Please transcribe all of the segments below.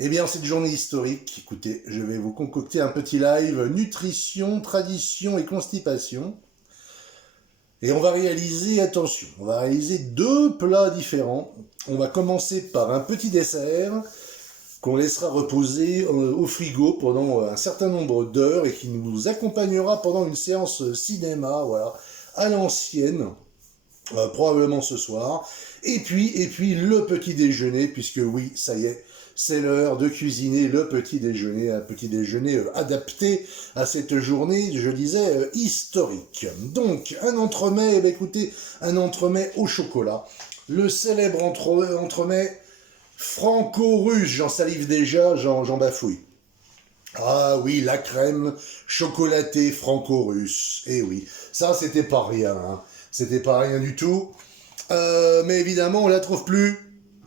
Eh bien, cette journée historique, écoutez, je vais vous concocter un petit live nutrition, tradition et constipation. Et on va réaliser, attention, on va réaliser deux plats différents. On va commencer par un petit dessert qu'on laissera reposer au frigo pendant un certain nombre d'heures et qui nous accompagnera pendant une séance cinéma, voilà, à l'ancienne, probablement ce soir. Et puis le petit déjeuner, puisque oui, ça y est, c'est l'heure de cuisiner le petit déjeuner, un petit déjeuner adapté à cette journée, je disais, historique. Donc, un entremets, eh bien, écoutez, un entremets au chocolat. Le célèbre entremets franco-russe, j'en salive déjà, j'en bafouille. Ah oui, la crème chocolatée franco-russe. Eh oui, ça c'était pas rien, hein. C'était pas rien du tout. Mais évidemment, on la trouve plus.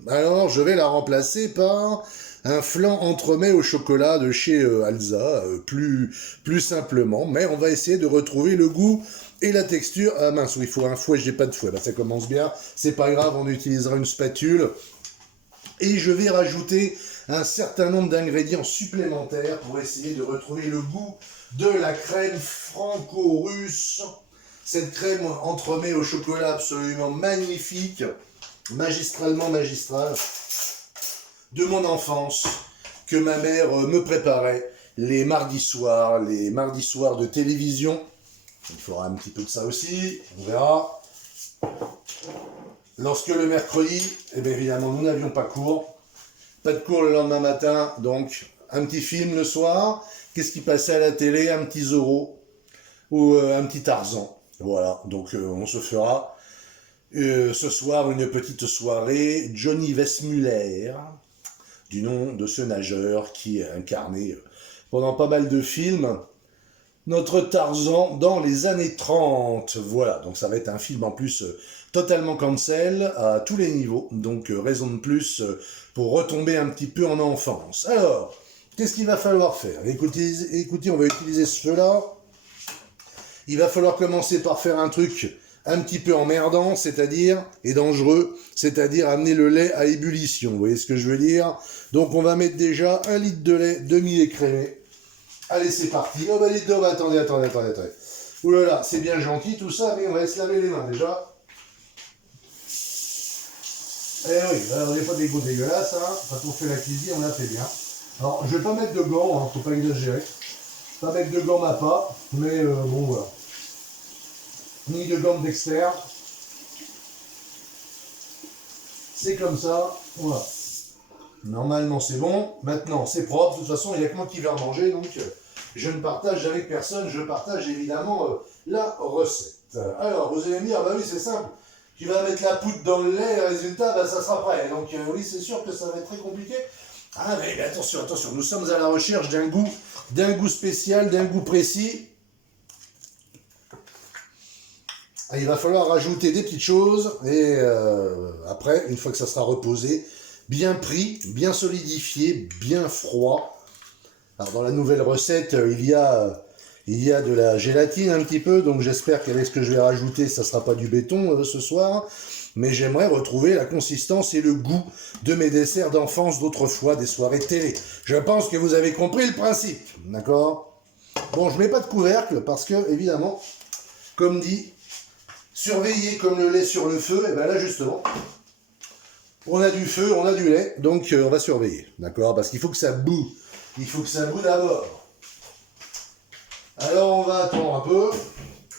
Alors, je vais la remplacer par un flan entremets au chocolat de chez Alza, plus simplement. Mais on va essayer de retrouver le goût et la texture. Ah mince, oui, il faut un fouet, j'ai pas de fouet. Bah, ça commence bien. C'est pas grave, on utilisera une spatule. Et je vais rajouter un certain nombre d'ingrédients supplémentaires pour essayer de retrouver le goût de la crème franco-russe. Cette crème entremets au chocolat absolument magnifique, magistralement magistrale, de mon enfance, que ma mère me préparait les mardis soirs de télévision. Il faudra un petit peu de ça aussi, on verra. Lorsque le mercredi, eh bien évidemment, nous n'avions pas cours. Pas de cours le lendemain matin, donc un petit film le soir. Qu'est-ce qui passait à la télé? Un petit Zorro ou un petit Tarzan. Voilà, donc on se fera ce soir une petite soirée Johnny Weissmuller, du nom de ce nageur qui a incarné pendant pas mal de films notre Tarzan dans les années 30. Voilà, donc ça va être un film en plus totalement cancel à tous les niveaux. Donc raison de plus pour retomber un petit peu en enfance. Alors, qu'est-ce qu'il va falloir faire? Écoutez, on va utiliser ce feu-là. Il va falloir commencer par faire un truc un petit peu emmerdant, c'est-à-dire, et dangereux, c'est-à-dire amener le lait à ébullition. Vous voyez ce que je veux dire? Donc on va mettre déjà 1 litre de lait demi-écrémé. Allez, c'est parti. Oh bah dites donc, attendez. Ouh là là, c'est bien gentil tout ça, mais on va se laver les mains déjà. Eh oui, alors des fois des goûts dégueulasses, hein. Quand on fait la cuisine, on la fait bien. Alors, je vais pas mettre de gants, hein, faut pas exagérer. Pas mettre de gants ma pas, mais bon voilà. Ni de gants d'externe. C'est comme ça, voilà. Normalement c'est bon, maintenant c'est propre, de toute façon il n'y a que moi qui vais en manger, donc je ne partage avec personne, je partage évidemment la recette. Alors vous allez me dire, bah oui c'est simple, tu vas mettre la poudre dans le lait, le résultat, bah, ça sera prêt. Donc oui c'est sûr que ça va être très compliqué. Ah mais attention, nous sommes à la recherche d'un goût spécial, d'un goût précis. Il va falloir rajouter des petites choses et après, une fois que ça sera reposé, bien pris, bien solidifié, bien froid. Alors dans la nouvelle recette, il y a de la gélatine un petit peu, donc j'espère qu'avec ce que je vais rajouter, ça ne sera pas du béton ce soir. Mais j'aimerais retrouver la consistance et le goût de mes desserts d'enfance d'autrefois, des soirées télé. Je pense que vous avez compris le principe, d'accord? Bon, je mets pas de couvercle parce que, évidemment, comme dit, surveiller comme le lait sur le feu, et bien là justement, on a du feu, on a du lait, donc on va surveiller, d'accord? Parce qu'il faut que ça boue. Il faut que ça boue d'abord. Alors on va attendre un peu,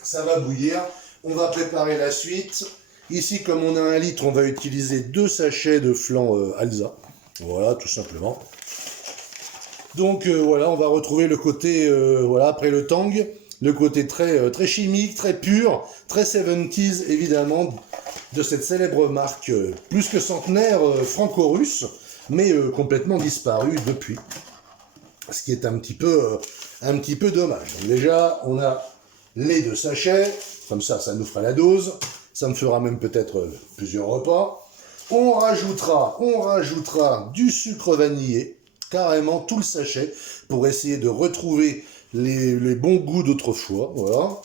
ça va bouillir, on va préparer la suite. Ici, comme on a 1 litre, on va utiliser 2 sachets de flan Alza. Voilà, tout simplement. Donc voilà, on va retrouver le côté, voilà, après le tang, le côté très chimique, très pur, très 70s évidemment, de cette célèbre marque plus que centenaire franco-russe, mais complètement disparue depuis. Ce qui est un petit peu dommage. Donc déjà, on a les 2 sachets, comme ça nous fera la dose, ça me fera même peut-être plusieurs repas. On rajoutera du sucre vanillé, carrément tout le sachet, pour essayer de retrouver les bons goûts d'autrefois, voilà.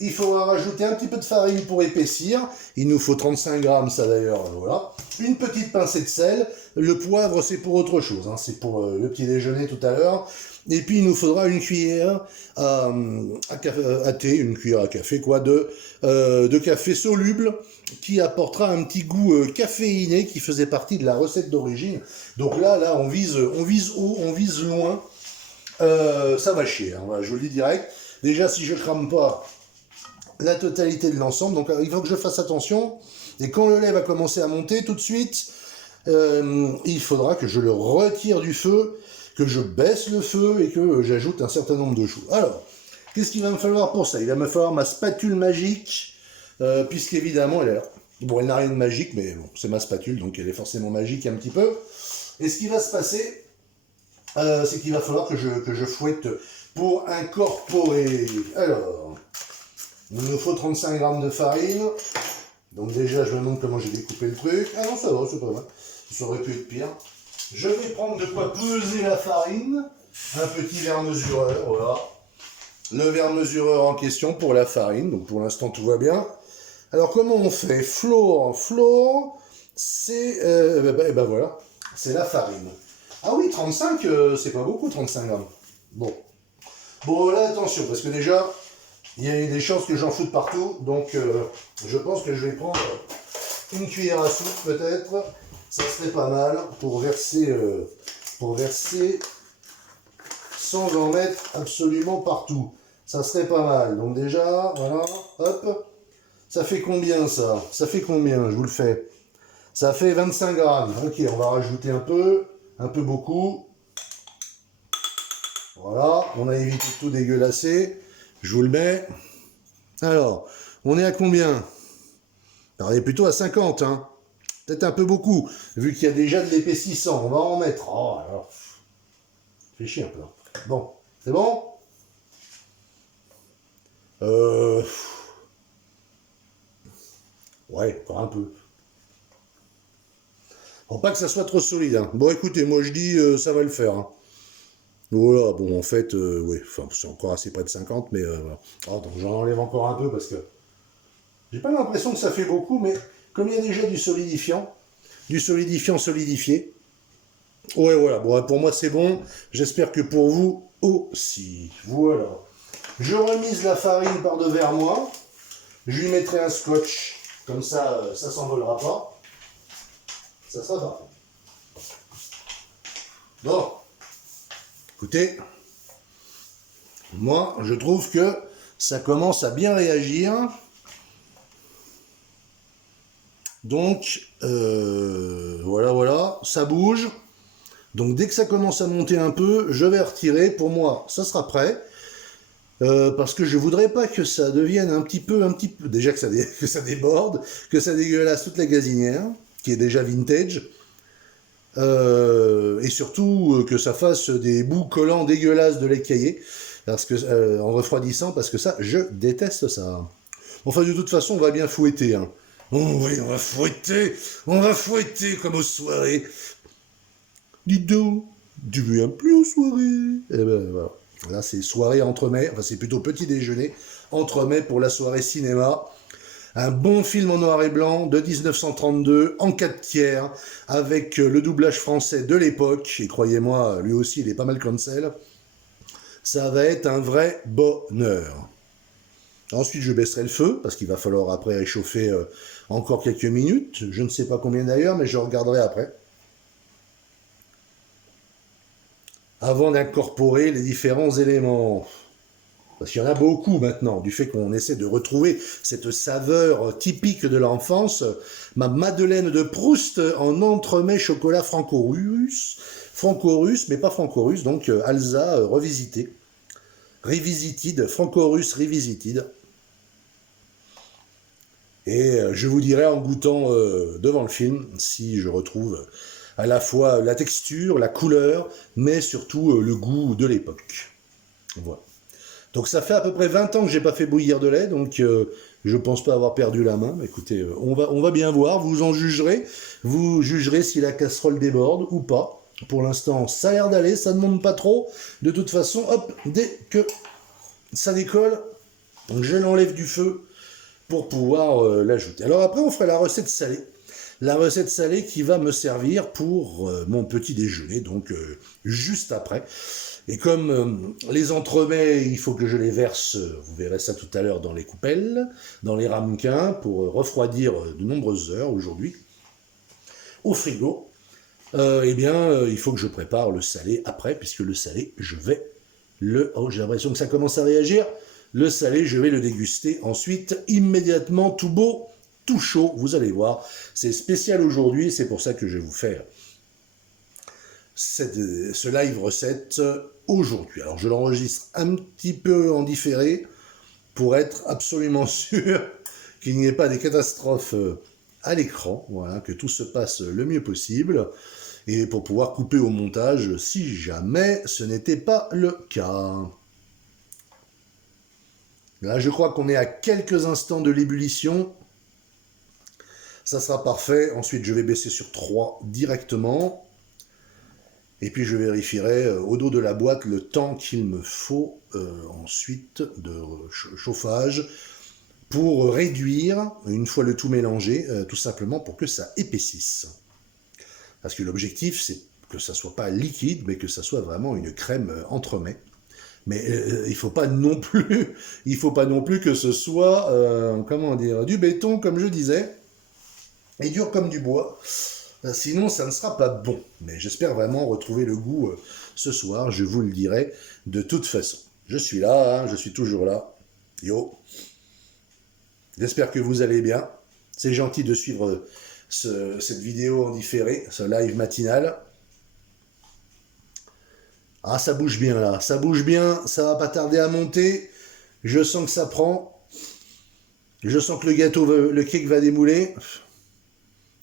Il faudra rajouter un petit peu de farine pour épaissir. Il nous faut 35 grammes, ça d'ailleurs, voilà. Une petite pincée de sel. Le poivre, c'est pour autre chose, hein. C'est pour le petit déjeuner tout à l'heure. Et puis, il nous faudra une cuillère à thé, une cuillère à café, quoi, de café soluble qui apportera un petit goût caféiné qui faisait partie de la recette d'origine. Donc là, on vise haut, on vise loin. Ça va chier, hein, voilà, je vous le dis direct. Déjà, si je crame pas la totalité de l'ensemble, donc il faut que je fasse attention. Et quand le lait va commencer à monter, tout de suite, il faudra que je le retire du feu, que je baisse le feu et que j'ajoute un certain nombre de choses. Alors, qu'est-ce qu'il va me falloir pour ça? Il va me falloir ma spatule magique, puisqu'évidemment, elle n'a rien de magique, mais bon, c'est ma spatule, donc elle est forcément magique un petit peu. Et ce qui va se passer, c'est qu'il va falloir que je fouette pour incorporer. Alors, il nous faut 35 grammes de farine. Donc déjà, je me demande comment j'ai découpé le truc. Ah non, ça va, c'est pas mal. Ça aurait pu être pire. Je vais prendre de quoi peser la farine. Un petit verre mesureur, voilà. Le verre mesureur en question pour la farine. Donc pour l'instant, tout va bien. Alors comment on fait? Flour, c'est... ben voilà, c'est la farine. Ah oui, 35, c'est pas beaucoup, 35 grammes. Bon, là, attention, parce que déjà, il y a des chances que j'en foute partout. Donc, je pense que je vais prendre une cuillère à soupe, peut-être. Ça serait pas mal pour verser sans en mettre absolument partout. Ça serait pas mal. Donc déjà, voilà, hop. Ça fait combien, ça? Ça fait combien? Je vous le fais. Ça fait 25 grammes. Ok, on va rajouter un peu beaucoup. Voilà, on a évité de tout dégueulasser. Je vous le mets. Alors, on est à combien? Alors, on est plutôt à 50, hein. Peut-être un peu beaucoup, vu qu'il y a déjà de l'épaississant. On va en mettre. Oh, alors. Fait chier un peu. Bon, c'est bon? Ouais, encore un peu. Faut pas que ça soit trop solide, hein. Bon, écoutez, moi je dis, ça va le faire, hein. Voilà, bon, en fait, oui, enfin, c'est encore assez près de 50, mais voilà. Oh, donc j'en enlève encore un peu parce que j'ai pas l'impression que ça fait beaucoup, mais comme il y a déjà du solidifiant solidifié, ouais, voilà, bon, pour moi c'est bon, j'espère que pour vous aussi. Voilà. Je remise la farine par devers moi, je lui mettrai un scotch, comme ça, ça s'envolera pas. Ça sera parfait. Bon. Écoutez, moi, je trouve que ça commence à bien réagir. Donc, voilà, ça bouge. Donc, dès que ça commence à monter un peu, je vais retirer. Pour moi, ça sera prêt. Parce que je voudrais pas que ça devienne un petit peu, déjà que ça déborde, que ça dégueulasse toute la gazinière, qui est déjà vintage. Et surtout que ça fasse des bouts collants dégueulasses de lait caillé, parce que, en refroidissant, parce que ça, je déteste ça. Enfin, de toute façon, on va bien fouetter. Hein. Oh oui, on va fouetter comme aux soirées. Dites donc, tu viens plus aux soirées? Eh ben voilà. Là, c'est soirée entremets, enfin c'est plutôt petit déjeuner, entremets pour la soirée cinéma. Un bon film en noir et blanc de 1932, en 4 tiers, avec le doublage français de l'époque, et croyez-moi, lui aussi, il est pas mal cancel. Ça va être un vrai bonheur. Ensuite, je baisserai le feu, parce qu'il va falloir après réchauffer encore quelques minutes. Je ne sais pas combien d'ailleurs, mais je regarderai après. Avant d'incorporer les différents éléments. Parce qu'il y en a beaucoup maintenant, du fait qu'on essaie de retrouver cette saveur typique de l'enfance. Ma Madeleine de Proust en entremets chocolat franco-russe, mais pas franco-russe, donc Alsa revisité. Revisited, franco-russe revisited. Et je vous dirai en goûtant devant le film si je retrouve à la fois la texture, la couleur, mais surtout le goût de l'époque. Voilà. Donc ça fait à peu près 20 ans que j'ai pas fait bouillir de lait, donc je pense pas avoir perdu la main. Écoutez, on va bien voir, vous en jugerez. Vous jugerez si la casserole déborde ou pas. Pour l'instant, ça a l'air d'aller, ça ne monte pas trop. De toute façon, hop, dès que ça décolle, Donc je l'enlève du feu pour pouvoir l'ajouter. Alors après, on ferait la recette salée. La recette salée qui va me servir pour mon petit déjeuner, donc juste après. Et comme les entremets, il faut que je les verse, vous verrez ça tout à l'heure dans les coupelles, dans les ramequins, pour refroidir de nombreuses heures aujourd'hui, au frigo, eh bien, il faut que je prépare le salé après, puisque le salé, je vais le... Oh, j'ai l'impression que ça commence à réagir. Le salé, je vais le déguster ensuite, immédiatement, tout beau, tout chaud, vous allez voir. C'est spécial aujourd'hui, c'est pour ça que je vais vous faire ce live recette aujourd'hui. Alors, je l'enregistre un petit peu en différé pour être absolument sûr qu'il n'y ait pas des catastrophes à l'écran, voilà, que tout se passe le mieux possible, et pour pouvoir couper au montage si jamais ce n'était pas le cas. Là, je crois qu'on est à quelques instants de l'ébullition. Ça sera parfait. Ensuite, je vais baisser sur 3 directement. Et puis, je vérifierai au dos de la boîte le temps qu'il me faut ensuite de chauffage pour réduire, une fois le tout mélangé, tout simplement pour que ça épaississe. Parce que l'objectif, c'est que ça ne soit pas liquide, mais que ça soit vraiment une crème entremets. Mais il ne faut pas non plus que ce soit, comment dire, du béton, comme je disais, et dur comme du bois. Sinon, ça ne sera pas bon. Mais j'espère vraiment retrouver le goût ce soir, je vous le dirai de toute façon. Je suis là, hein, je suis toujours là. Yo. J'espère que vous allez bien. C'est gentil de suivre cette vidéo en différé, ce live matinal. Ah, ça bouge bien là, ça bouge bien, ça va pas tarder à monter. Je sens que ça prend. Je sens que le cake va démouler.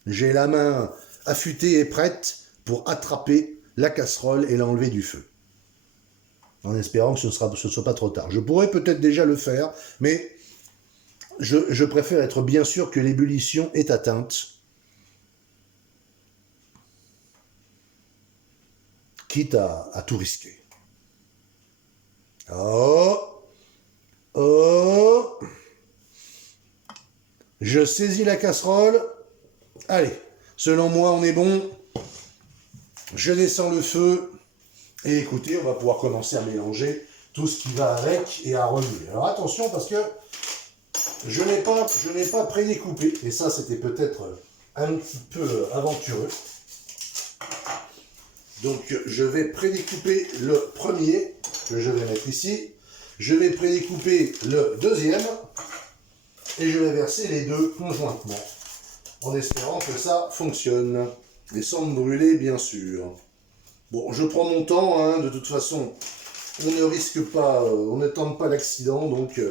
J'ai la main affûtée et prête pour attraper la casserole et l'enlever du feu. En espérant que ce ne soit pas trop tard. Je pourrais peut-être déjà le faire, mais je préfère être bien sûr que l'ébullition est atteinte. Quitte à tout risquer. Oh, oh, je saisis la casserole. Allez, selon moi, on est bon. Je descends le feu. Et écoutez, on va pouvoir commencer à mélanger tout ce qui va avec et à remuer. Alors attention, parce que je n'ai pas prédécoupé. Et ça, c'était peut-être un petit peu aventureux. Donc, je vais prédécouper le premier, que je vais mettre ici. Je vais prédécouper le deuxième. Et je vais verser les deux conjointement. En espérant que ça fonctionne. Et sans me brûler, bien sûr. Bon, je prends mon temps, hein, de toute façon. On ne risque pas, on ne tente pas l'accident. Donc,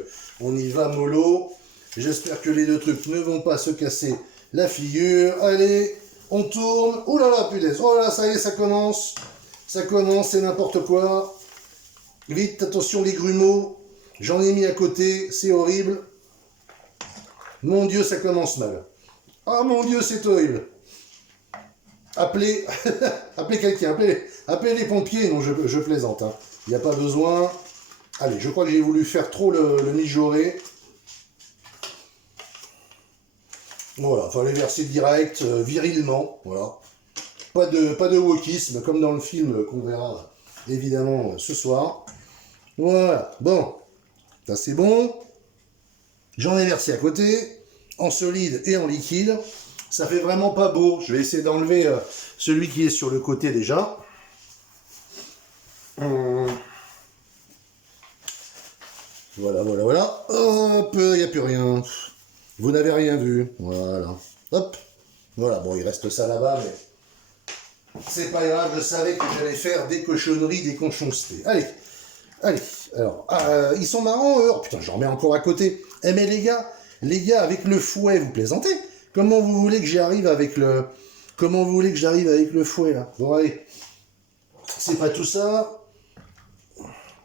on y va mollo. J'espère que les deux trucs ne vont pas se casser la figure. Allez, on tourne. Ouh là là, punaise. Oh là là, ça y est, ça commence. Ça commence, c'est n'importe quoi. Vite, attention les grumeaux. J'en ai mis à côté, c'est horrible. Mon Dieu, ça commence mal. Ah mon Dieu, c'est horrible. Appelez, appelez quelqu'un, appelez les pompiers. Non, je plaisante. Hein. Il n'y a pas besoin. Allez, je crois que j'ai voulu faire trop le mijauré. Voilà, il fallait verser direct, virilement. Voilà. Pas de wokisme, comme dans le film qu'on verra évidemment ce soir. Voilà, bon. Ça c'est bon. J'en ai versé à côté, en solide et en liquide. Ça fait vraiment pas beau. Je vais essayer d'enlever celui qui est sur le côté déjà. Voilà, voilà, voilà. Hop, il n'y a plus rien. Vous n'avez rien vu. Voilà. Hop. Voilà, bon, il reste ça là-bas, mais c'est pas grave, je savais que j'allais faire des cochonneries, des conchoncetés. Allez, allez. Alors, ils sont marrants, eux. Oh, putain, j'en remets encore à côté. Eh, mais les gars, avec le fouet, vous plaisantez? Comment vous voulez que j'arrive avec le... Comment vous voulez que j'arrive avec le fouet, là? Bon, allez. C'est pas tout ça.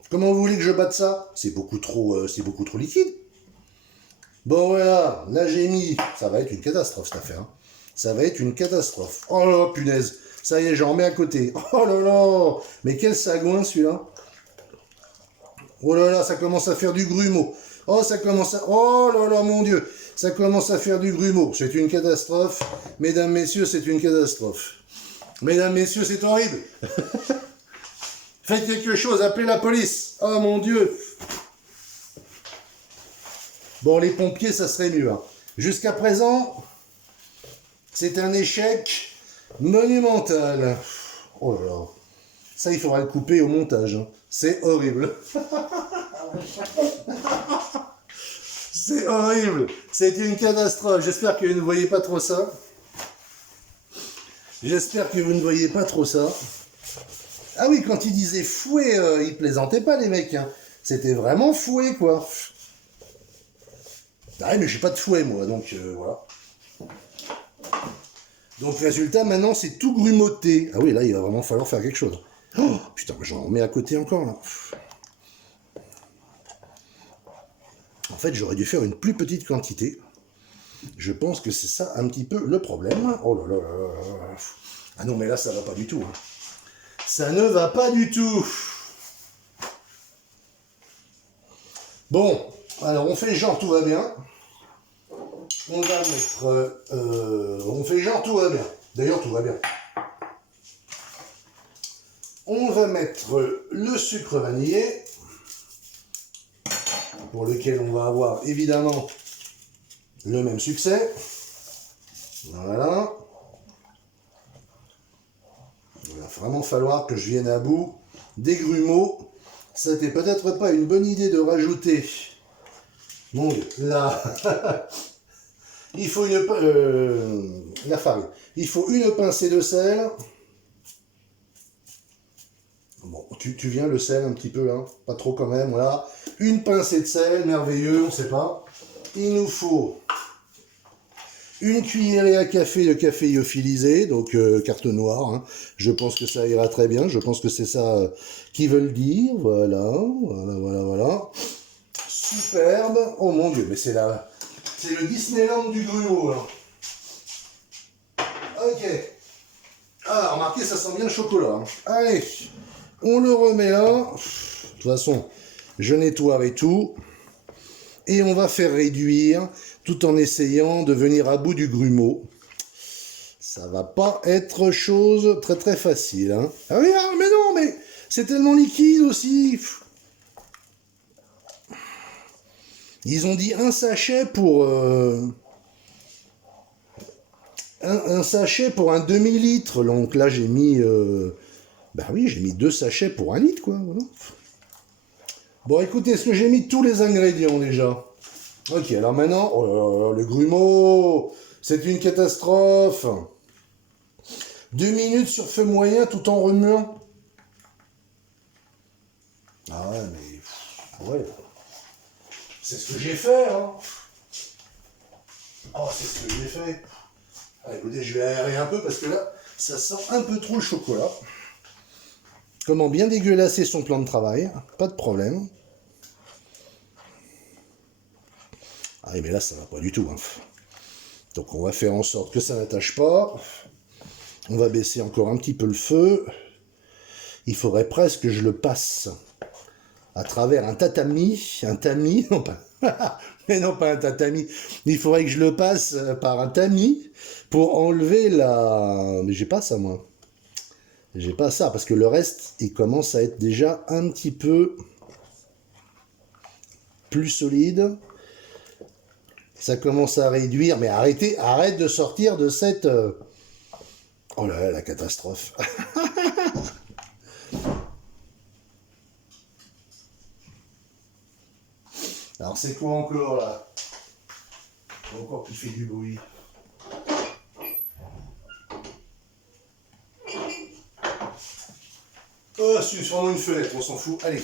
Comment vous voulez que je batte ça? C'est beaucoup trop liquide. Bon, voilà. Là, j'ai mis... Ça va être une catastrophe, cette affaire. Hein. Ça va être une catastrophe. Oh là là, punaise. Ça y est, j'en remets à côté. Oh là là. Mais quel sagouin, celui-là. Oh là là, ça commence à faire du grumeau. Oh, ça commence à... Oh là là, mon Dieu. Ça commence à faire du grumeau. C'est une catastrophe. Mesdames, messieurs, c'est une catastrophe. Mesdames, messieurs, c'est horrible. Faites quelque chose, appelez la police. Oh mon Dieu. Bon, les pompiers, ça serait mieux. Hein. Jusqu'à présent, c'est un échec monumental. Oh là là. Ça, il faudra le couper au montage. Hein. C'est horrible. C'est horrible. C'est une catastrophe. J'espère que vous ne voyez pas trop ça. J'espère que vous ne voyez pas trop ça. Ah oui, quand ils disaient fouet, ils plaisantaient pas, les mecs. Hein. C'était vraiment fouet, quoi. Ah, mais j'ai pas de fouet, moi, donc voilà. Donc, résultat, maintenant, c'est tout grumoté. Ah oui, là, il va vraiment falloir faire quelque chose. Oh, putain, j'en remets à côté encore, là. En fait, j'aurais dû faire une plus petite quantité. Je pense que c'est ça un petit peu le problème. Oh là là là là. Ah non, mais là, ça va pas du tout. Hein. Ça ne va pas du tout. Bon, alors on fait genre tout va bien. On va mettre... on fait genre tout va bien. D'ailleurs, tout va bien. On va mettre le sucre vanillé, pour lequel on va avoir évidemment le même succès. Voilà. Il va vraiment falloir que je vienne à bout des grumeaux. Ça n'était peut-être pas une bonne idée de rajouter. Mon Dieu, là, il faut la farine. Il faut une pincée de sel. Bon, tu viens le sel un petit peu, hein, pas trop quand même, voilà. Une pincée de sel, merveilleux, on ne sait pas. Il nous faut une cuillerée à café de café lyophilisé, donc carte noire. Hein. Je pense que ça ira très bien. Je pense que c'est ça qu'ils veulent dire. Voilà, voilà, voilà, voilà. Superbe. Oh mon Dieu, mais c'est le Disneyland du grumeau. Là. Ok. Ah, remarquez, ça sent bien le chocolat. Hein. Allez, on le remet là. De toute façon, je nettoie et tout. Et on va faire réduire tout en essayant de venir à bout du grumeau. Ça va pas être chose très très facile. Hein. Ah oui, ah, mais non, mais c'est tellement liquide aussi. Ils ont dit un sachet pour... un sachet pour un demi-litre. Donc là, j'ai mis... bah oui, j'ai mis 2 sachets pour 1 litre, quoi. Voilà. Bon, écoutez, est-ce que j'ai mis tous les ingrédients déjà? Ok, alors maintenant, oh là là, le grumeau, c'est une catastrophe. 2 minutes sur feu moyen tout en remuant. Ah ouais, mais... ouais. C'est ce que j'ai fait, hein. Oh, c'est ce que j'ai fait. Ah, écoutez, je vais aérer un peu parce que là, ça sent un peu trop le chocolat. Comment bien dégueulasser son plan de travail, pas de problème. Ah mais là, ça va pas du tout. Hein. Donc on va faire en sorte que ça n'attache pas. On va baisser encore un petit peu le feu. Il faudrait presque que je le passe à travers un tatami. Un tamis, non pas... mais non, pas un tatami. Il faudrait que je le passe par un tamis pour enlever la... Mais j'ai pas ça, moi. J'ai pas ça, parce que le reste, il commence à être déjà un petit peu plus solide. Ça commence à réduire, mais arrête de sortir de cette... Oh là là, la catastrophe. Alors c'est quoi encore là? Encore qui fait du bruit. Oh, c'est vraiment une fenêtre, on s'en fout. Allez.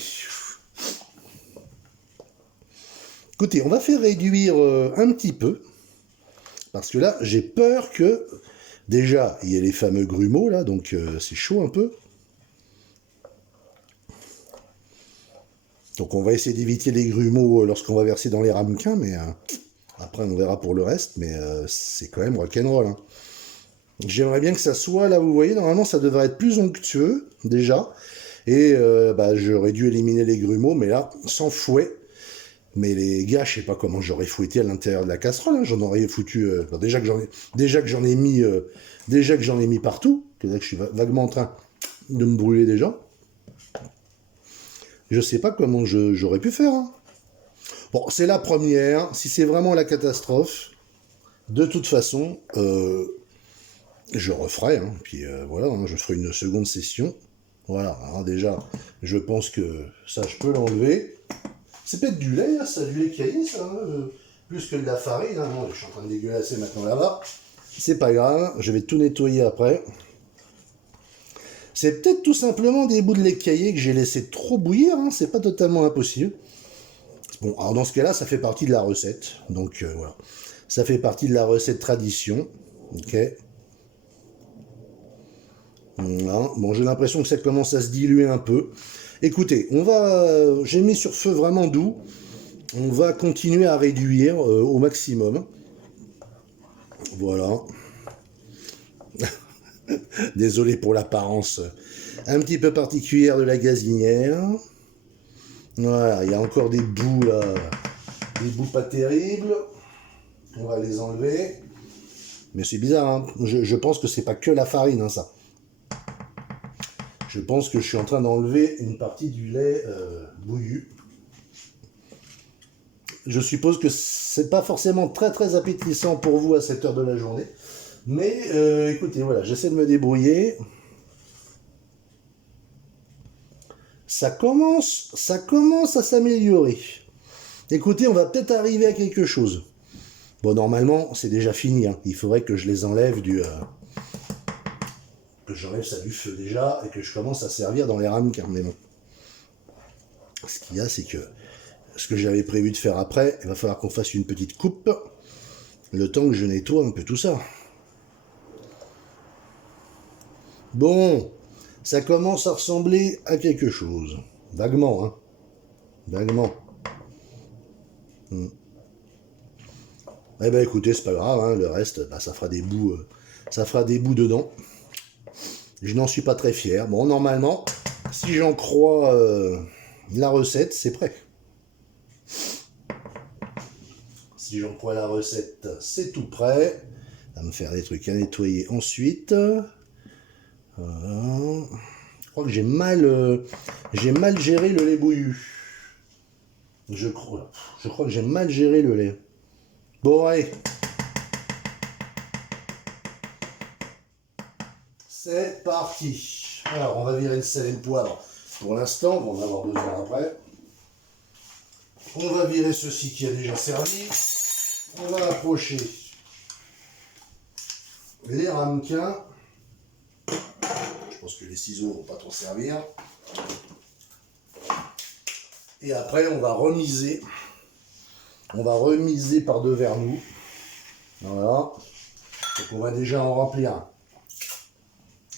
Écoutez, on va faire réduire un petit peu. Parce que là, j'ai peur que... Déjà, il y a les fameux grumeaux, là, donc c'est chaud un peu. Donc on va essayer d'éviter les grumeaux lorsqu'on va verser dans les ramequins, mais après on verra pour le reste, mais c'est quand même rock'n'roll. Hein. J'aimerais bien que ça soit, là vous voyez, normalement ça devrait être plus onctueux, déjà, et bah, j'aurais dû éliminer les grumeaux, mais là, sans fouet, Mais les gars, je sais pas comment j'aurais fouetté à l'intérieur de la casserole. Hein. J'en aurais foutu. Bon, déjà que j'en ai mis partout. Que là, que je suis vaguement en train de me brûler déjà. Je sais pas comment j'aurais pu faire. Hein. Bon, c'est la première. Si c'est vraiment la catastrophe, de toute façon, je referai. Hein. Puis voilà, hein, je ferai une seconde session. Voilà. Alors déjà, je pense que ça, je peux l'enlever. C'est peut-être du lait, hein, ça, du lait caillé, ça, hein, plus que de la farine. Hein. Non, je suis en train de dégueulasser maintenant là-bas. C'est pas grave, je vais tout nettoyer après. C'est peut-être tout simplement des bouts de lait caillé que j'ai laissé trop bouillir, hein, c'est pas totalement impossible. Bon, alors dans ce cas-là, ça fait partie de la recette. Donc voilà. Ça fait partie de la recette tradition. Ok. Voilà. Bon, j'ai l'impression que ça commence à se diluer un peu. Écoutez, j'ai mis sur feu vraiment doux. On va continuer à réduire au maximum. Voilà. Désolé pour l'apparence un petit peu particulière de la gazinière. Voilà, il y a encore des bouts là, des bouts pas terribles. On va les enlever. Mais c'est bizarre, hein. Je pense que c'est pas que la farine, hein, ça. Je pense que je suis en train d'enlever une partie du lait bouillu. Je suppose que c'est pas forcément très très appétissant pour vous à cette heure de la journée. Mais écoutez, voilà, j'essaie de me débrouiller. Ça commence à s'améliorer. Écoutez, on va peut-être arriver à quelque chose. Bon, normalement, c'est déjà fini. Hein. Il faudrait que je les enlève que j'enlève ça du feu déjà et que je commence à servir dans les ramequins. Mais bon. Ce qu'il y a, c'est que ce que j'avais prévu de faire après, il va falloir qu'on fasse une petite coupe. Le temps que je nettoie un peu tout ça. Bon, ça commence à ressembler à quelque chose. Vaguement, hein. Vaguement. Eh ben écoutez, c'est pas grave, hein, le reste, bah, ça fera des bouts dedans. Je n'en suis pas très fier. Bon, normalement, si j'en crois la recette, c'est prêt. Si j'en crois la recette, c'est tout prêt. Ça va me faire des trucs à nettoyer ensuite. Voilà. Je crois que j'ai mal géré le lait bouillu. Je crois que j'ai mal géré le lait. Bon, allez. C'est parti. Alors, on va virer le sel et le poivre pour l'instant. On va en avoir besoin après. On va virer ceci qui a déjà servi. On va approcher les ramequins. Je pense que les ciseaux ne vont pas trop servir. Et après, on va remiser. On va remiser par devers nous. Voilà. Donc, on va déjà en remplir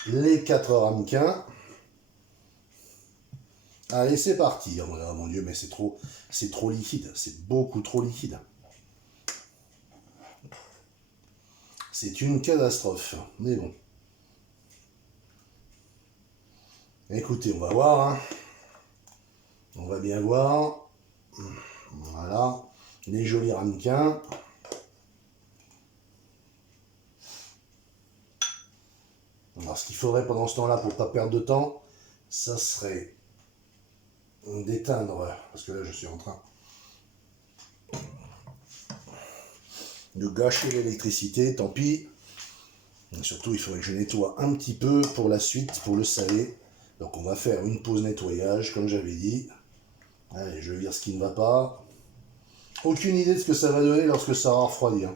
les 4 ramequins. Allez, c'est parti. Oh mon Dieu, mais c'est trop liquide. C'est beaucoup trop liquide. C'est une catastrophe. Mais bon. Écoutez, on va voir. Hein. On va bien voir. Voilà. Les jolis ramequins. Alors, ce qu'il faudrait pendant ce temps-là, pour ne pas perdre de temps, ça serait d'éteindre, parce que là, je suis en train de gâcher l'électricité, tant pis. Et surtout, il faudrait que je nettoie un petit peu pour la suite, pour le saler. Donc, on va faire une pause nettoyage, comme j'avais dit. Allez, je vire ce qui ne va pas. Aucune idée de ce que ça va donner lorsque ça aura refroidi. Hein.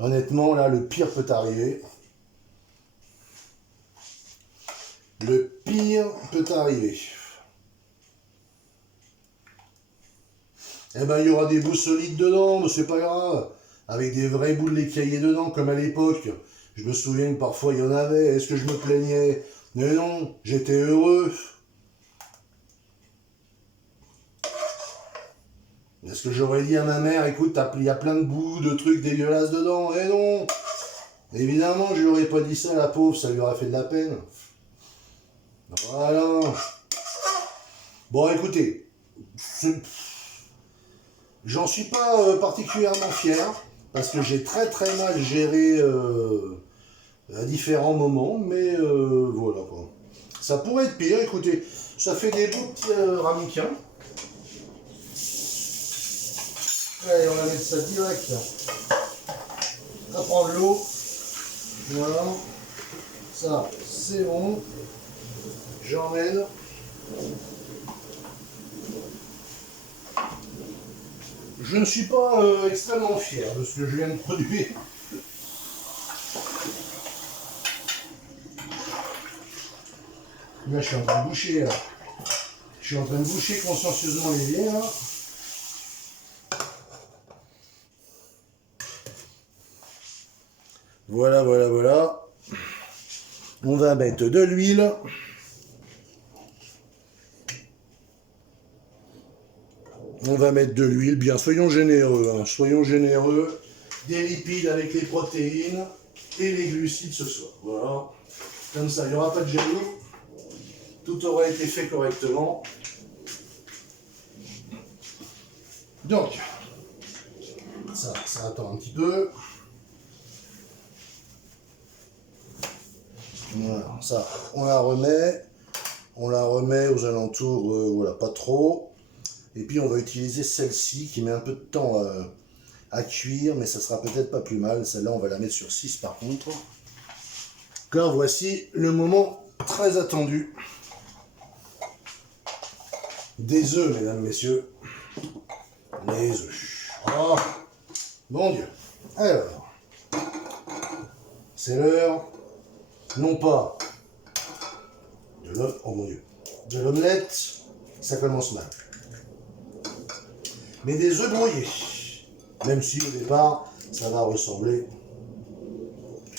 Honnêtement, là, le pire peut arriver. Le pire peut arriver. Eh ben, il y aura des bouts solides dedans, mais c'est pas grave. Avec des vrais bouts de lait caillé dedans, comme à l'époque. Je me souviens que parfois il y en avait. Est-ce que je me plaignais? Mais non, j'étais heureux. Est-ce que j'aurais dit à ma mère, écoute, il y a plein de bouts, de trucs dégueulasses dedans? Eh non! Évidemment, je lui aurais pas dit ça, la pauvre, ça lui aurait fait de la peine. Voilà. Bon, écoutez, J'en suis pas particulièrement fier, parce que j'ai très mal géré à différents moments, mais voilà quoi. Ça pourrait être pire, écoutez, ça fait des beaux petits ramequins. Allez, on va mettre ça direct. On va prendre l'eau. Voilà. Ça, c'est bon. J'emmène. Je ne suis pas extrêmement fier de ce que je viens de produire. Là, je suis en train de boucher. Là. Je suis en train de boucher consciencieusement l'évier. Voilà, voilà, voilà. On va mettre de l'huile. On va mettre de l'huile, bien, soyons généreux, hein. Soyons généreux. Des lipides avec les protéines et les glucides ce soir. Voilà. Comme ça, il n'y aura pas de jaloux. Tout aura été fait correctement. Donc, ça attend un petit peu. Voilà, ça, on la remet aux alentours, voilà, pas trop. Et puis on va utiliser celle-ci qui met un peu de temps à cuire, mais ça sera peut-être pas plus mal. Celle-là, on va la mettre sur 6 par contre. Car voici le moment très attendu des œufs, mesdames, messieurs. Les œufs. Oh, bon Dieu. Alors, c'est l'heure, non pas de l'omelette, ça commence mal. Mais des œufs brouillés. Même si au départ, ça va ressembler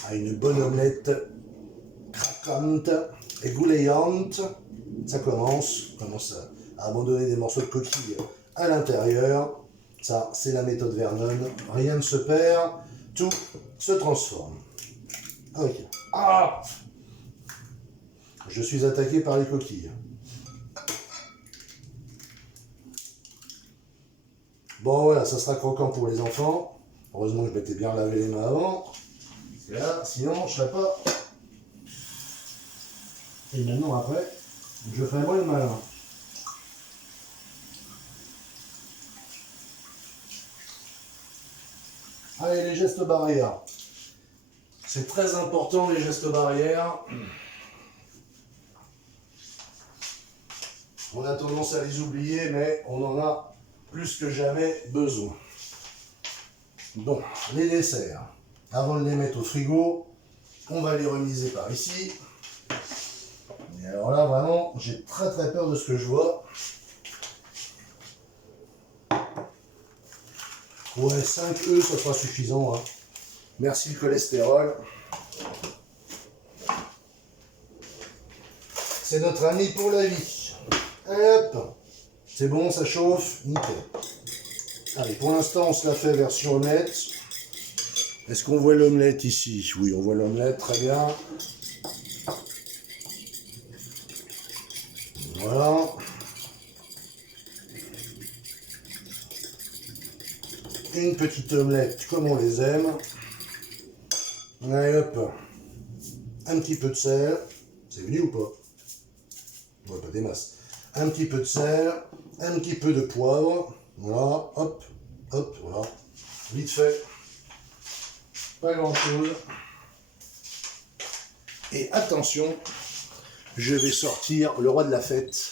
à une bonne omelette craquante et goulayante. Ça commence à abandonner des morceaux de coquille à l'intérieur. Ça, c'est la méthode Vernon. Rien ne se perd, tout se transforme. Ok. Ah! Je suis attaqué par les coquilles. Bon voilà, ça sera croquant pour les enfants. Heureusement que je m'étais bien lavé les mains avant. Parce que là, sinon, je serais pas. Et maintenant, après, je ferai moins le malin. Allez, les gestes barrières. C'est très important, les gestes barrières. On a tendance à les oublier, mais on en a plus que jamais besoin. Bon, les desserts. Avant de les mettre au frigo, on va les remiser par ici. Et alors là, vraiment, j'ai très peur de ce que je vois. Ouais, 5 œufs, ça sera suffisant. Hein. Merci le cholestérol. C'est notre ami pour la vie. Hop, c'est bon, ça chauffe, nickel. Allez, pour l'instant, on se la fait version omelette. Est-ce qu'on voit l'omelette ici? Oui, on voit l'omelette, très bien. Voilà. Une petite omelette comme on les aime. Allez, hop. Un petit peu de sel. C'est venu ou pas? Ouais, pas des masses. Un petit peu de sel, un petit peu de poivre. Voilà, hop, hop, voilà. Vite fait. Pas grand chose. Et attention, je vais sortir le roi de la fête.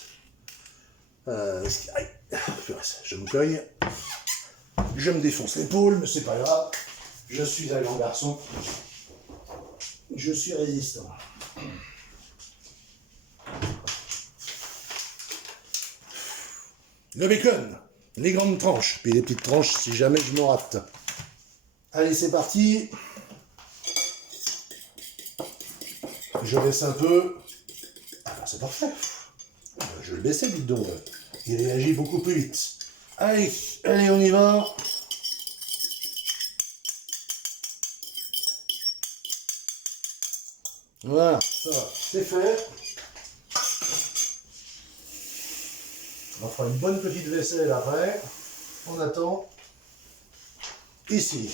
Aïe, je me cogne. Je me défonce l'épaule, mais c'est pas grave. Je suis un grand garçon. Je suis résistant. Le bacon, les grandes tranches, puis les petites tranches si jamais je m'en rate. Allez, c'est parti. Je baisse un peu. Ah ben c'est parfait. Je vais le baisser, dites donc. Il réagit beaucoup plus vite. Allez, allez, on y va. Voilà, ça va, c'est fait. On fera une bonne petite vaisselle après. On attend. Ici.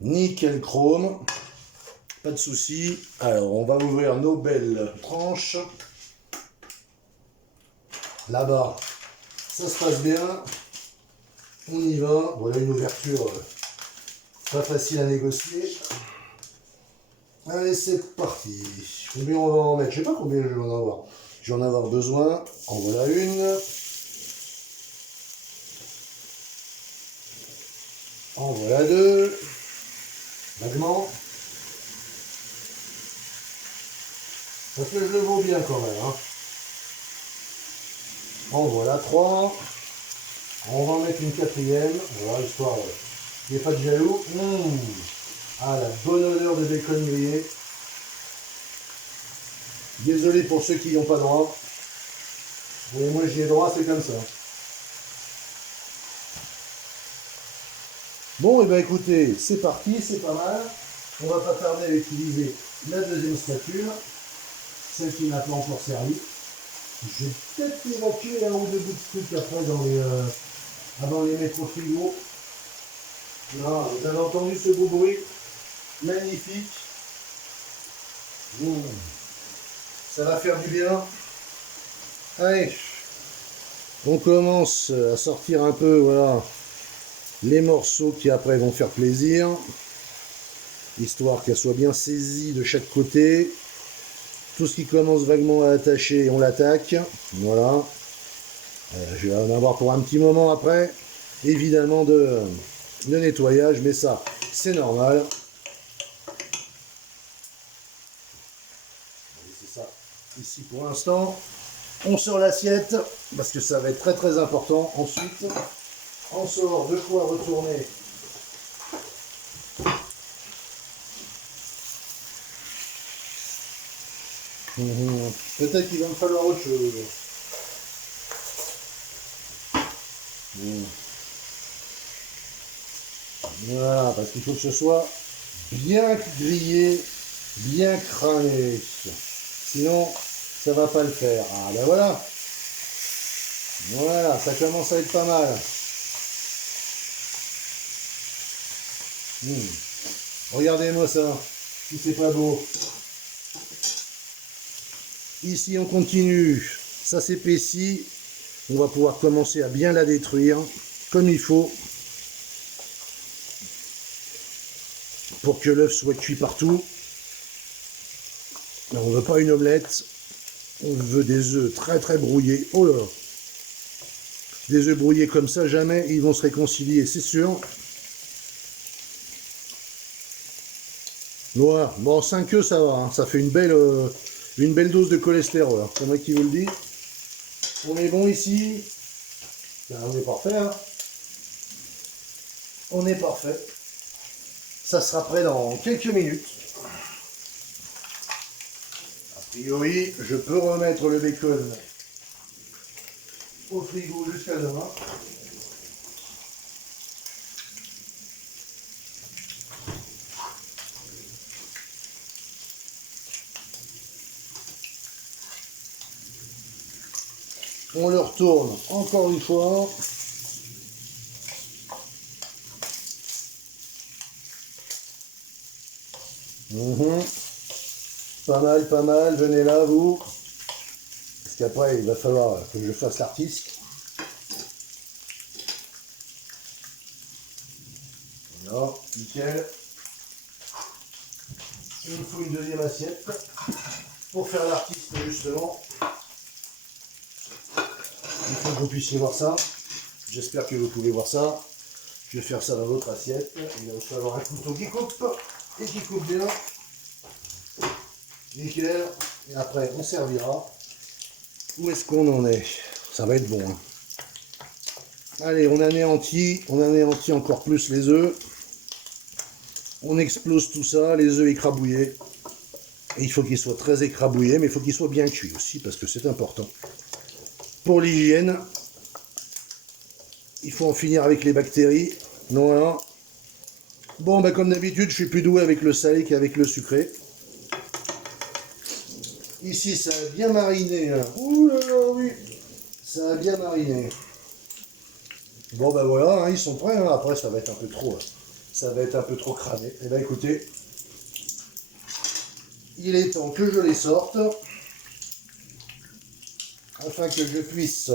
Nickel chrome. Pas de souci. Alors, on va ouvrir nos belles tranches. Là-bas, ça se passe bien. On y va. Voilà une ouverture pas facile à négocier. Allez, c'est parti. Combien on va en mettre? Je sais pas combien je vais en avoir. Je vais en avoir besoin. En voilà une. En voilà deux. Vaguement. Parce que je le vaux bien quand même. Hein. En voilà trois. On va en mettre une quatrième. Voilà, histoire qu'il n'y ait pas de jaloux. Ah, la bonne odeur de bacon grillé. Désolé pour ceux qui n'y ont pas droit. Mais moi j'y ai droit, c'est comme ça. Bon, et bien écoutez, c'est parti, c'est pas mal. On va pas tarder à utiliser la deuxième spatule. Celle qui n'a pas encore servi. Je vais peut-être évacuer un ou deux bouts de trucs après avant les mettre au frigo. Non, vous avez entendu ce beau bruit? Magnifique. Ça va faire du bien. Allez, on commence à sortir un peu, voilà, les morceaux qui après vont faire plaisir, histoire qu'elles soient bien saisies de chaque côté. Tout ce qui commence vaguement à attacher, on l'attaque. Voilà. Je vais en avoir pour un petit moment après. Évidemment de nettoyage, mais ça, c'est normal. C'est ça. Ici pour l'instant. On sort l'assiette, parce que ça va être très très important. Ensuite, on sort de quoi retourner. Peut-être qu'il va me falloir autre chose. Voilà, parce qu'il faut que ce soit bien grillé, bien crâné. Sinon, ça va pas le faire. Ah ben voilà. Voilà, ça commence à être pas mal. Regardez-moi ça, si c'est pas beau. Ici on continue, ça s'épaissit. On va pouvoir commencer à bien la détruire comme il faut pour que l'œuf soit cuit partout. On ne veut pas une omelette, on veut des œufs très très brouillés. Oh là, des œufs brouillés comme ça, jamais ils vont se réconcilier, c'est sûr. Voilà, bon 5 œufs ça va, hein. Ça fait une belle dose de cholestérol, hein. C'est moi qui vous le dis. On est bon ici. Ben, on est parfait. Hein. On est parfait. Ça sera prêt dans quelques minutes. A priori, je peux remettre le bacon au frigo jusqu'à demain. On le retourne encore une fois. Pas mal, pas mal. Venez là, vous. Parce qu'après, il va falloir que je fasse l'artiste. Voilà, nickel. Il me faut une deuxième assiette pour faire l'artiste, justement. Il faut que vous puissiez voir ça. J'espère que vous pouvez voir ça. Je vais faire ça dans l'autre assiette. Il va falloir un couteau qui coupe et qui coupe bien. Nickel. Et après, on servira. Où est-ce qu'on en est? Ça va être bon. Hein. Allez, on anéantit encore plus les œufs. On explose tout ça, les œufs écrabouillés. Et il faut qu'ils soient très écrabouillés, mais il faut qu'ils soient bien cuits aussi, parce que c'est important. Pour l'hygiène, il faut en finir avec les bactéries. Voilà. Bon, ben, comme d'habitude, je suis plus doué avec le salé qu'avec le sucré. Ici, ça a bien mariné. Hein. Ouh là là, oui. Ça a bien mariné. Bon ben voilà, hein, ils sont prêts, hein. Après ça va être un peu trop, ça va être un peu trop cramé. Et ben écoutez, il est temps que je les sorte, afin que je puisse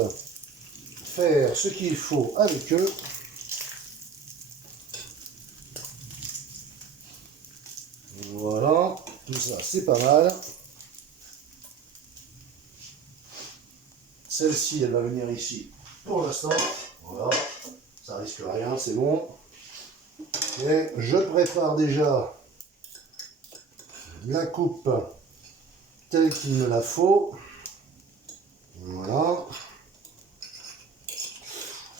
faire ce qu'il faut avec eux. Voilà, tout ça c'est pas mal. Celle-ci, elle va venir ici pour l'instant. Voilà, ça risque rien, c'est bon. Et je prépare déjà la coupe telle qu'il me la faut. Voilà.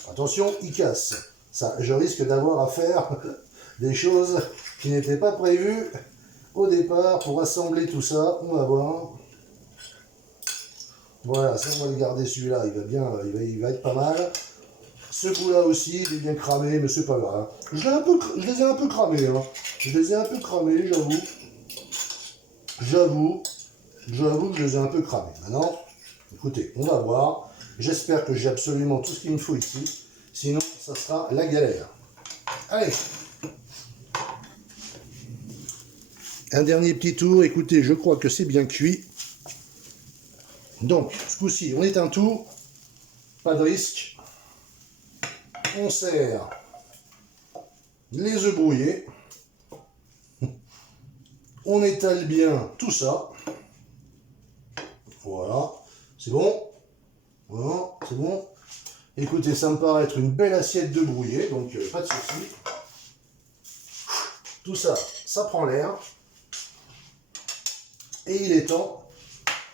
Attention, il casse. Ça, je risque d'avoir à faire des choses qui n'étaient pas prévues au départ pour assembler tout ça. On va voir. Voilà, ça on va le garder celui-là, il va bien, il va être pas mal. Ce bout-là aussi, il est bien cramé, mais c'est pas grave. Je les ai un peu cramés, hein. Je les ai un peu cramés, j'avoue. J'avoue que je les ai un peu cramés. Maintenant, écoutez, on va voir. J'espère que j'ai absolument tout ce qu'il me faut ici. Sinon, ça sera la galère. Allez. Un dernier petit tour. Écoutez, je crois que c'est bien cuit. Donc, ce coup-ci, on éteint tout. Pas de risque. On sert les œufs brouillés. On étale bien tout ça. Voilà. C'est bon. Voilà, c'est bon. Écoutez, ça me paraît être une belle assiette de brouillé, donc pas de souci. Tout ça, ça prend l'air. Et il est temps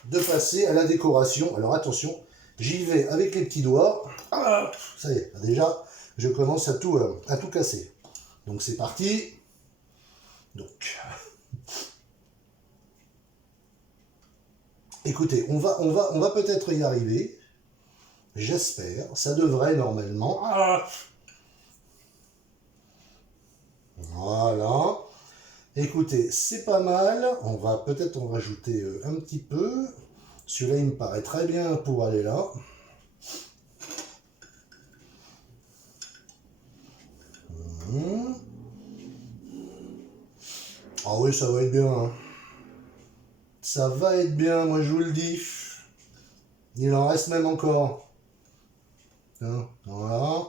de passer à la décoration. Alors attention, j'y vais avec les petits doigts. Ah, ça y est, déjà, je commence à tout casser. Donc c'est parti. Donc, écoutez, on va peut-être y arriver. J'espère. Ça devrait normalement. Ah, voilà. Écoutez, c'est pas mal. On va peut-être en rajouter un petit peu. Celui-là, il me paraît très bien pour aller là. Ah oui, ça va être bien. Hein. Ça va être bien, moi je vous le dis. Il en reste même encore. Voilà.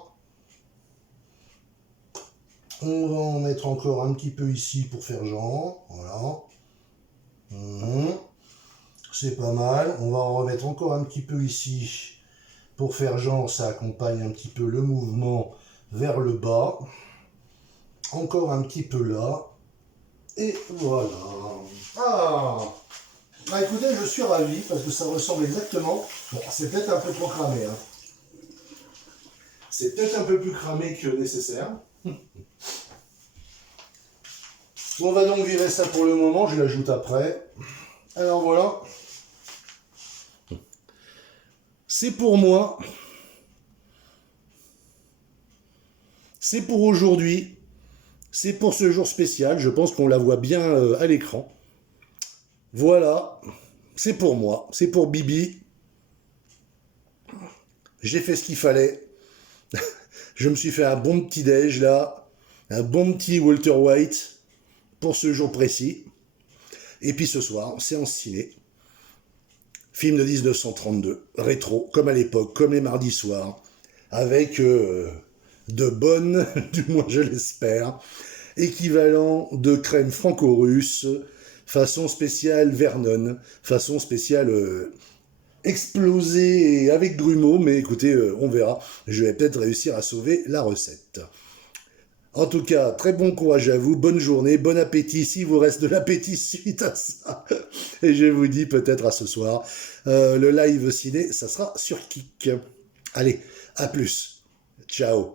On va en mettre encore un petit peu ici pour faire genre. Voilà. C'est pas mal. On va en remettre encore un petit peu ici pour faire genre. Ça accompagne un petit peu le mouvement vers le bas. Encore un petit peu là. Et voilà. Ah, bah écoutez, je suis ravi parce que ça ressemble exactement. Bon, c'est peut-être un peu trop cramé. Hein. C'est peut-être un peu plus cramé que nécessaire. On va donc virer ça pour le moment, je l'ajoute après. Alors voilà. C'est pour moi. C'est pour aujourd'hui. C'est pour ce jour spécial. Je pense qu'on la voit bien à l'écran. Voilà. C'est pour moi. C'est pour Bibi. J'ai fait ce qu'il fallait. Je me suis fait un bon petit déj là. Un bon petit Walter White pour ce jour précis. Et puis ce soir, séance ciné. Film de 1932, rétro, comme à l'époque, comme les mardis soirs, avec de bonnes, du moins je l'espère, équivalent de crème franco-russe, façon spéciale Vernon, façon spéciale explosée avec grumeaux, mais écoutez, on verra, je vais peut-être réussir à sauver la recette. En tout cas, très bon courage à vous, bonne journée, bon appétit, si vous reste de l'appétit suite à ça. Et je vous dis peut-être à ce soir, le live ciné, ça sera sur Kik. Allez, à plus. Ciao.